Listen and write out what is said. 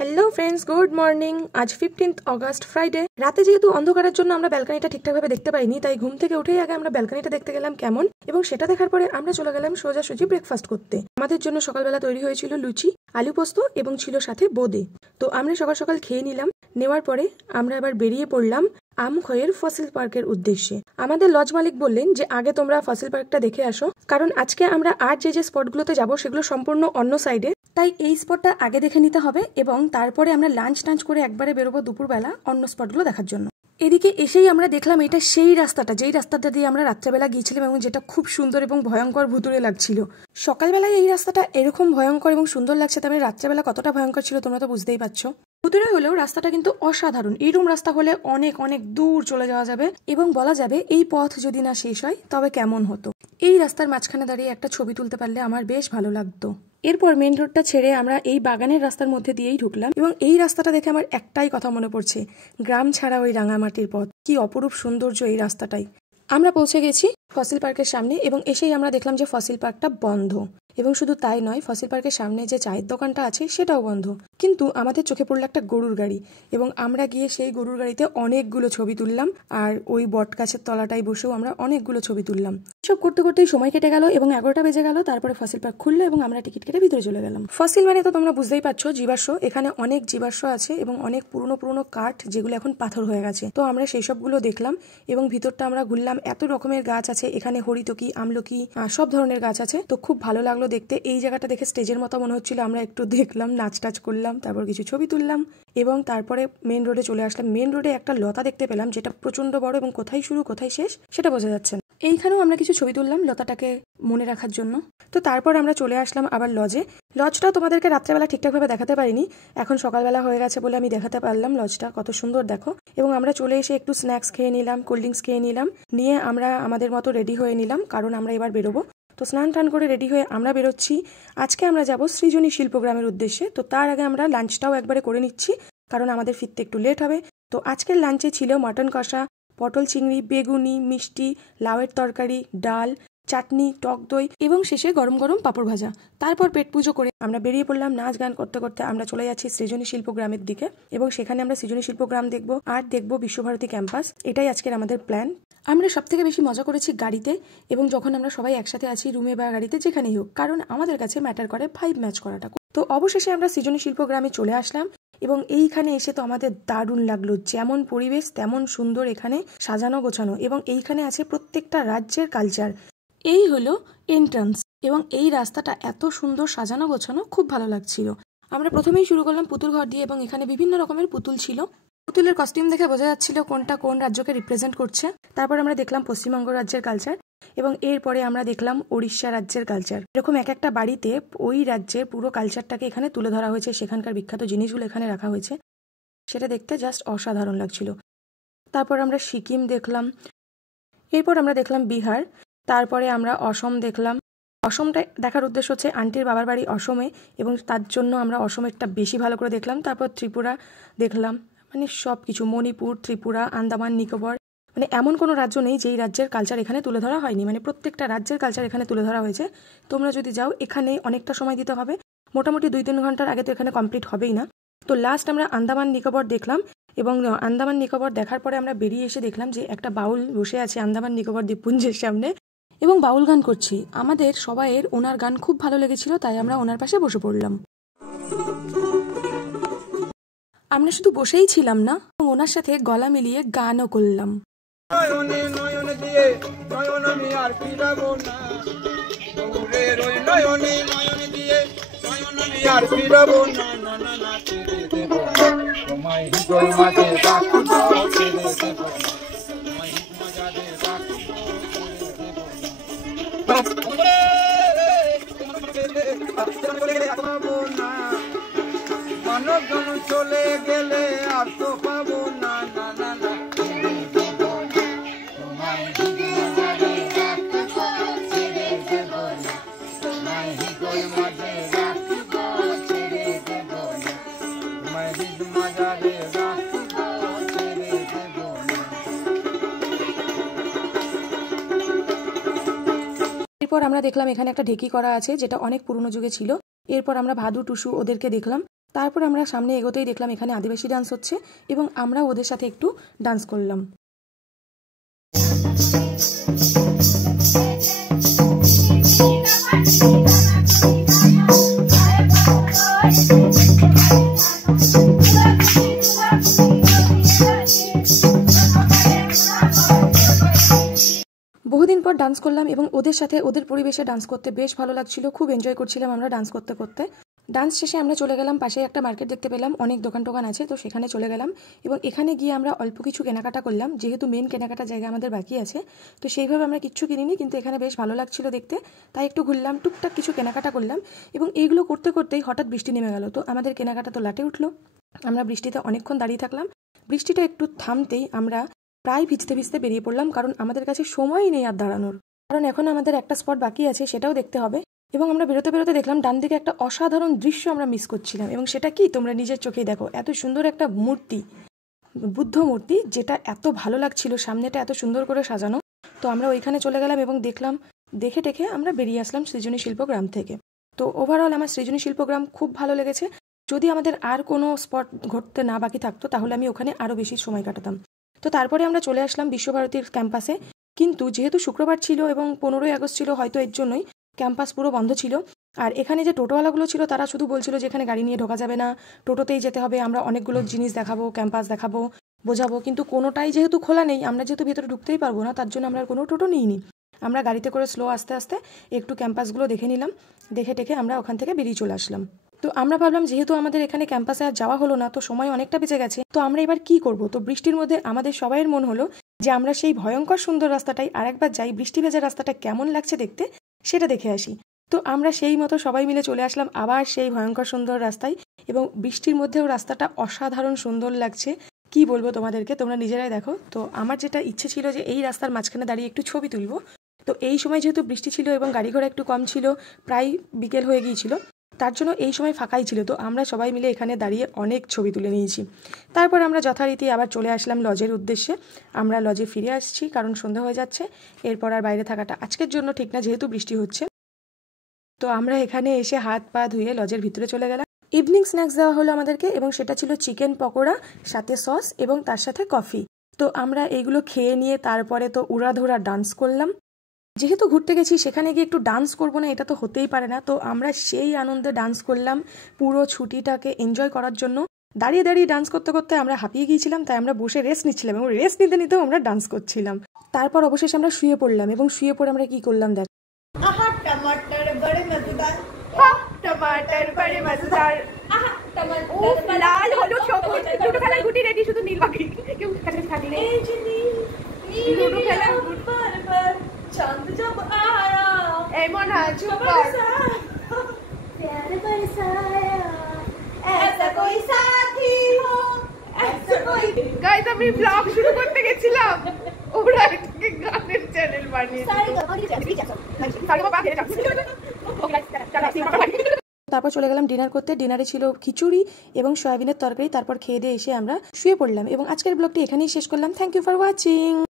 Hello friends, good morning. আজ 15th August, Friday. রাতে যেহেতু অন্ধকারের জন্য আমরা ব্যালকনিটা ঠিকঠাকভাবে দেখতে পাইনি, তাই ঘুম থেকে উঠেই আগে আমরা ব্যালকনিটা দেখতে গেলাম কেমন, এবং সেটা দেখার পরে আমরা চলে গেলাম সোজাসুজি ব্রেকফাস্ট করতে। আমাদের জন্য সকালবেলা তৈরি হয়েছিল লুচি, আলু পোস্ত এবং ছিল সাথে বোঁদে। তো আমরা সকাল সকাল খেয়ে নিলাম। নেওয়ার পরে আমরা এবার বেরিয়ে পড়লাম আমখয়ের ফসিল পার্কের উদ্দেশ্যে। আমাদের লজ মালিক বললেন যে আগে তোমরা ফসিল পার্কটা দেখে আসো, কারণ আজকে আমরা আর যে স্পটগুলোতে যাব সেগুলো সম্পূর্ণ অন্য সাইডে, তাই এই স্পটটা আগে দেখে নিতে হবে এবং তারপরে আমরা লাঞ্চ টাঞ্চ করে একবারে বেরোবো দুপুরবেলা অন্য স্পটগুলো দেখার জন্য। এদিকে এসেই আমরা দেখলাম এটা সেই রাস্তাটা, যেই রাস্তাটা দিয়ে আমরা রাত্রেবেলা গিয়েছিলাম এবং যেটা খুব সুন্দর এবং ভয়ঙ্কর ভুতুড়ে লাগছিল। সকালবেলায় এই রাস্তাটা এরকম ভয়ঙ্কর এবং সুন্দর লাগছে, তবে রাত্রেবেলা কতটা ভয়ঙ্কর ছিল তোমরা তো বুঝতেই পারছো। ভুতুড়ে হলেও রাস্তাটা কিন্তু অসাধারণ। এইরকম রাস্তা হলে অনেক অনেক দূর চলে যাওয়া যাবে এবং বলা যাবে এই পথ যদি না শেষ হয় তবে কেমন হতো। এই রাস্তার মাঝখানে দাঁড়িয়ে একটা ছবি তুলতে পারলে আমার বেশ ভালো লাগতো। এরপর মেন রোডটা ছেড়ে আমরা এই বাগানের রাস্তার মধ্যে দিয়েই ঢুকলাম এবং এই রাস্তাটা দেখে আমার একটাই কথা মনে পড়ছে, গ্রাম ছাড়া ওই রাঙামাটির পথ। কি অপরূপ সৌন্দর্য এই রাস্তাটাই। আমরা পৌঁছে গেছি ফসিল পার্কের সামনে এবং এসেই আমরা দেখলাম যে ফসিল পার্কটা বন্ধ। এবং শুধু তাই নয়, ফসিল পার্কের সামনে যে চায়ের দোকানটা আছে সেটাও বন্ধ। কিন্তু আমাদের চোখে পড়লো একটা গরুর গাড়ি এবং আমরা গিয়ে সেই গরুর গাড়িতে অনেকগুলো ছবি তুললাম, আর ওই বট গাছের তলাটায় বসেও আমরা অনেকগুলো ছবি তুললাম। সব করতে করতেই সময় কেটে গেল এবং 11টা বেজে গেল। তারপরে ফসিল পার্ক খুললো এবং আমরা টিকিট কেটে ভিতরে চলে গেলাম। ফসিল মানে তো তোমরা বুঝতেই পারছো, জীবাশ্ম। এখানে অনেক জীবাশ্ম আছে এবং অনেক পুরনো পুরনো কাঠ যেগুলো এখন পাথর হয়ে গেছে। তো আমরা সেই সবগুলো দেখলাম এবং ভিতরটা আমরা ঘুরলাম। এত রকমের গাছ আছে এখানে, হরিতকি, আমলকি, সব ধরনের গাছ আছে। তো খুব ভালো লাগলো দেখতে। এই জায়গাটা দেখে স্টেজের মতো মনে হচ্ছিল। আমরা একটু দেখলাম, নাচ টাচ করলাম, তারপর কিছু ছবি তুললাম এবং তারপরে মেন রোডে চলে আসলাম। মেন রোডে একটা লতা দেখতে পেলাম যেটা প্রচন্ড বড় এবং কোথায় শুরু কোথায় শেষ সেটা বোঝা যাচ্ছে না। এইখানেও আমরা কিছু ছবি তুললাম লতাটাকে মনে রাখার জন্য। তো তারপর আমরা চলে আসলাম আবার লজে। লজটাও তোমাদেরকে রাত্রেবেলা ঠিকঠাকভাবে দেখাতে পারিনি, এখন সকালবেলা হয়ে গেছে বলে আমি দেখাতে পারলাম লজটা কত সুন্দর দেখো। এবং আমরা চলে এসে একটু স্ন্যাক্স খেয়ে নিলাম, কোল্ড ড্রিঙ্কস খেয়ে নিলাম, নিয়ে আমরা আমাদের মতো রেডি হয়ে নিলাম, কারণ আমরা এবার বেরোবো। তো স্নান টান করে রেডি হয়ে আমরা বেরোচ্ছি। আজকে আমরা যাব সৃজনী শিল্পগ্রামের উদ্দেশ্যে। তো তার আগে আমরা লাঞ্চটাও একবারে করে নিচ্ছি, কারণ আমাদের ফিরতে একটু লেট হবে। তো আজকের লাঞ্চে ছিল মটন কষা, পটল চিংড়ি, বেগুনি, মিষ্টি, লাউয়ের তরকারি, ডাল, চাটনি, টক দই এবং শেষে গরম গরম পাঁপড় ভাজা। তারপর পেট পুজো করে আমরা বেরিয়ে পড়লাম। নাচ গান করতে করতে আমরা চলে যাচ্ছি সৃজনী শিল্পগ্রামের দিকে এবং সেখানে আমরা সৃজনী শিল্পগ্রাম দেখবো আর দেখবো বিশ্বভারতী ক্যাম্পাস। এটাই আজকের আমাদের প্ল্যান। আমরা সব থেকে বেশি মজা করেছি গাড়িতে এবং যখন আমরা সবাই একসাথে আছি রুমে বা গাড়িতে, যেখানেই হোক, কারণ আমাদের কাছে ম্যাটার করে ভাইব ম্যাচ করাটা। তো অবশেষে আমরা সৃজনী শিল্পগ্রামে চলে আসলাম এবং এইখানে এসে তো আমাদের দারুণ লাগলো। যেমন পরিবেশ তেমন সুন্দর, এখানে সাজানো গোছানো এবং এইখানে আছে প্রত্যেকটা রাজ্যের কালচার। এই হলো এন্ট্রান্স এবং এই রাস্তাটা এত সুন্দর সাজানো গোছানো, খুব ভালো লাগছিল। আমরা প্রথমেই শুরু করলাম পুতুল ঘর দিয়ে এবং এখানে বিভিন্ন রকমের পুতুল ছিল। পুতুলের কস্টিউম দেখে বোঝা যাচ্ছিল কোনটা কোন রাজ্যকে রিপ্রেজেন্ট করছে। তারপর আমরা দেখলাম পশ্চিমবঙ্গ রাজ্যের কালচার এবং এরপরে আমরা দেখলাম ওড়িশা রাজ্যের কালচার। এরকম এক একটা বাড়িতে ওই রাজ্যের পুরো কালচারটাকে এখানে তুলে ধরা হয়েছে, সেখানকার বিখ্যাত জিনিসগুলো এখানে রাখা হয়েছে। সেটা দেখতে জাস্ট অসাধারণ লাগছিল। তারপর আমরা সিকিম দেখলাম, এরপর আমরা দেখলাম বিহার, তারপরে আমরা অসম দেখলাম। অসমটা দেখার উদ্দেশ্য হচ্ছে আন্টির বাবার বাড়ি অসমে এবং তার জন্য আমরা অসমেরটা বেশি ভালো করে দেখলাম। তারপর ত্রিপুরা দেখলাম, মানে সব কিছু, মণিপুর, ত্রিপুরা, আন্দামান নিকোবর, মানে এমন কোনো রাজ্য নেই যেই রাজ্যের কালচার এখানে তুলে ধরা হয়নি। মানে প্রত্যেকটা রাজ্যের কালচার এখানে তুলে ধরা হয়েছে। তোমরা যদি যাও এখানে অনেকটা সময় দিতে হবে, মোটামুটি 2-3 ঘন্টার আগে তো এখানে কমপ্লিট হবেই না। তো লাস্ট আমরা আন্দামান নিকোবর দেখলাম এবং আন্দামান নিকোবর দেখার পরে আমরা বেরিয়ে এসে দেখলাম যে একটা বাউল বসে আছে আন্দামান নিকোবর দ্বীপপুঞ্জের সামনে এবং বাউল গান করছি। আমাদের সবাইয়ের ওনার গান খুব ভালো লেগেছিল, তাই আমরা ওনার পাশে বসে পড়লাম। আমরা শুধু বসেই ছিলাম না, ওনার সাথে গলা মিলিয়ে গানও করলাম। চলে গেলে আর তো পাবো না, না না না। এরপর আমরা দেখলাম এখানে একটা ঢেকি করা আছে যেটা অনেক পুরনো যুগে ছিল। এরপর আমরা ভাদু টুসু ওদেরকে দেখলাম তারপর আমরা সামনে এগোতেই দেখলাম এখানে আদিবাসী ডান্স হচ্ছে এবং আমরা ওদের সাথে একটু ডান্স করলাম। বহুদিন পর ডান্স করলাম এবং ওদের সাথে ওদের পরিবেশে ডান্স করতে বেশ ভালো লাগছিল, খুব এনজয় করছিলাম আমরা ডান্স করতে করতে। ডান্স শেষে আমরা চলে গেলাম, পাশে একটা মার্কেট দেখতে পেলাম, অনেক দোকান টোকান আছে, তো সেখানে চলে গেলাম এবং এখানে গিয়ে আমরা অল্প কিছু কেনাকাটা করলাম, যেহেতু মেন কেনাকাটা জায়গা আমাদের বাকি আছে। তো সেইভাবে আমরা কিচ্ছু কিনিনি, কিন্তু এখানে বেশ ভালো লাগছিল দেখতে, তাই একটু ঘুরলাম, টুকটাক কিছু কেনাকাটা করলাম এবং এইগুলো করতে করতেই হঠাৎ বৃষ্টি নেমে গেল। তো আমাদের কেনাকাটা তো লাটে উঠলো, আমরা বৃষ্টিতে অনেকক্ষণ দাঁড়িয়ে থাকলাম। বৃষ্টিটা একটু থামতেই আমরা প্রায় ভিজতে ভিজতে বেরিয়ে পড়লাম, কারণ আমাদের কাছে সময়ই নেই আর দাঁড়ানোর, কারণ এখন আমাদের একটা স্পট বাকি আছে, সেটাও দেখতে হবে। এবং আমরা বেরোতে বেরোতে দেখলাম ডান দিকে একটা অসাধারণ দৃশ্য আমরা মিস করছিলাম, এবং সেটা কি তোমরা নিজের চোখেই দেখো। এত সুন্দর একটা মূর্তি, বুদ্ধ মূর্তি, যেটা এত ভালো লাগছিল, সামনেটা এত সুন্দর করে সাজানো। তো আমরা ওইখানে চলে গেলাম এবং দেখলাম, দেখে টেখে আমরা বেরিয়ে আসলাম সৃজনী শিল্পগ্রাম থেকে। তো ওভারঅল আমার সৃজনী শিল্পগ্রাম খুব ভালো লেগেছে। যদি আমাদের আর কোনো স্পট ঘুরতে না বাকি থাকতো তাহলে আমি ওখানে আরও বেশি সময় কাটাতাম। তো তারপরে আমরা চলে আসলাম বিশ্বভারতীর ক্যাম্পাসে, কিন্তু যেহেতু শুক্রবার ছিল এবং 15ই আগস্ট ছিল, হয়তো এর জন্যই ক্যাম্পাস পুরো বন্ধ ছিল। আর এখানে যে টোটোওয়ালাগুলো ছিল তারা শুধু বলছিল যে এখানে গাড়ি নিয়ে ঢোকা যাবে না, টোটোতেই যেতে হবে, আমরা অনেকগুলো জিনিস দেখাবো, ক্যাম্পাস দেখাবো, বোঝাবো, কিন্তু কোনোটাই যেহেতু খোলা নেই, আমরা যেহেতু ভেতরে ঢুকতেই পারবো না, তার জন্য আমরা আর কোনো টোটো নিইনি। আমরা গাড়িতে করে স্লো আস্তে আস্তে একটু ক্যাম্পাসগুলো দেখে নিলাম, দেখে টেখে আমরা ওখান থেকে বেরিয়ে চলে আসলাম। তো আমরা ভাবলাম যেহেতু আমাদের এখানে ক্যাম্পাসে আর যাওয়া হলো না, তো সময় অনেকটা বেঁচে গেছে, তো আমরা এবার কি করব। তো বৃষ্টির মধ্যে আমাদের সবাইয়ের মন হলো যে আমরা সেই ভয়ঙ্কর সুন্দর রাস্তাটাই আরেকবার যাই, বৃষ্টি ভেজা রাস্তাটা কেমন লাগছে দেখতে সেটা দেখে আসি। তো আমরা সেই মতো সবাই মিলে চলে আসলাম আবার সেই ভয়ঙ্কর সুন্দর রাস্তায়, এবং বৃষ্টির মধ্যেও রাস্তাটা অসাধারণ সুন্দর লাগছে, কি বলবো তোমাদেরকে, তোমরা নিজেরাই দেখো। তো আমার যেটা ইচ্ছে ছিল যে এই রাস্তার মাঝখানে দাঁড়িয়ে একটু ছবি তুলবো। তো এই সময় যেহেতু বৃষ্টি ছিল এবং গাড়ি ঘোড়া একটু কম ছিল, প্রায় বিকেল হয়ে গিয়েছিল, তার জন্য এই সময় ফাঁকাই ছিল। তো আমরা সবাই মিলে এখানে দাঁড়িয়ে অনেক ছবি তুলে নিয়েছি। তারপর আমরা যথারীতি আবার চলে আসলাম লজের উদ্দেশ্যে। আমরা লজে ফিরে আসছি কারণ সন্ধ্যা হয়ে যাচ্ছে, এরপর আর বাইরে থাকাটা আজকের জন্য ঠিক না, যেহেতু বৃষ্টি হচ্ছে। তো আমরা এখানে এসে হাত পা ধুয়ে লজের ভিতরে চলে গেলাম। ইভিনিং স্ন্যাক্স দেওয়া হলো আমাদেরকে, এবং সেটা ছিল চিকেন পকোড়া, সাথে সস এবং তার সাথে কফি। তো আমরা এইগুলো খেয়ে নিয়ে তারপরে তো উড়াধুরা ডান্স করলাম। যেহেতু ঘুরতে গেছি সেখানে গিয়ে একটু ডান্স করবো না, এটা তো হতেই পারে না। তো আমরা সেই আনন্দে ডান্স করলাম, পুরো ছুটিটাকে এনজয় করার জন্য। দাঁড়িয়ে দাঁড়িয়ে ডান্স করতে করতে আমরা হাঁপিয়ে গিয়েছিলাম, তাই আমরা বসে রেস্ট নিচ্ছিলাম, এবং রেস্ট নিতে নিতেও আমরা ডান্স করছিলাম। তারপর অবশেষে আমরা শুয়ে পড়লাম, এবং শুয়ে পড়ে আমরা কি করলাম দেখ, टमाटर बड़े मजेदार, टमाटर बड़े मजेदार, लाल হলুদ সবুজ দুটো কালার গুটি রেডি, শুধু নীল বাকি, কেউ কাছাকাছি থাকলে লুডো খেলা বারবার, চাঁদ जब आया এমন হাজু प्यार बरसाया, ऐसा कोई साथी हो, ऐसा कोई। गाइस আমি ব্লগ শুরু করতে গেছিলাম, ওরা এটাকে গানের চ্যানেল বানিয়ে তারপর চলে গেলাম ডিনার করতে। ডিনারে ছিল খিচুড়ি এবং সয়াবিনের তরকারি। তারপর খেয়ে দিয়ে এসে আমরা শুয়ে পড়লাম, এবং আজকের ব্লগটি এখানেই শেষ করলাম। Thank you for watching.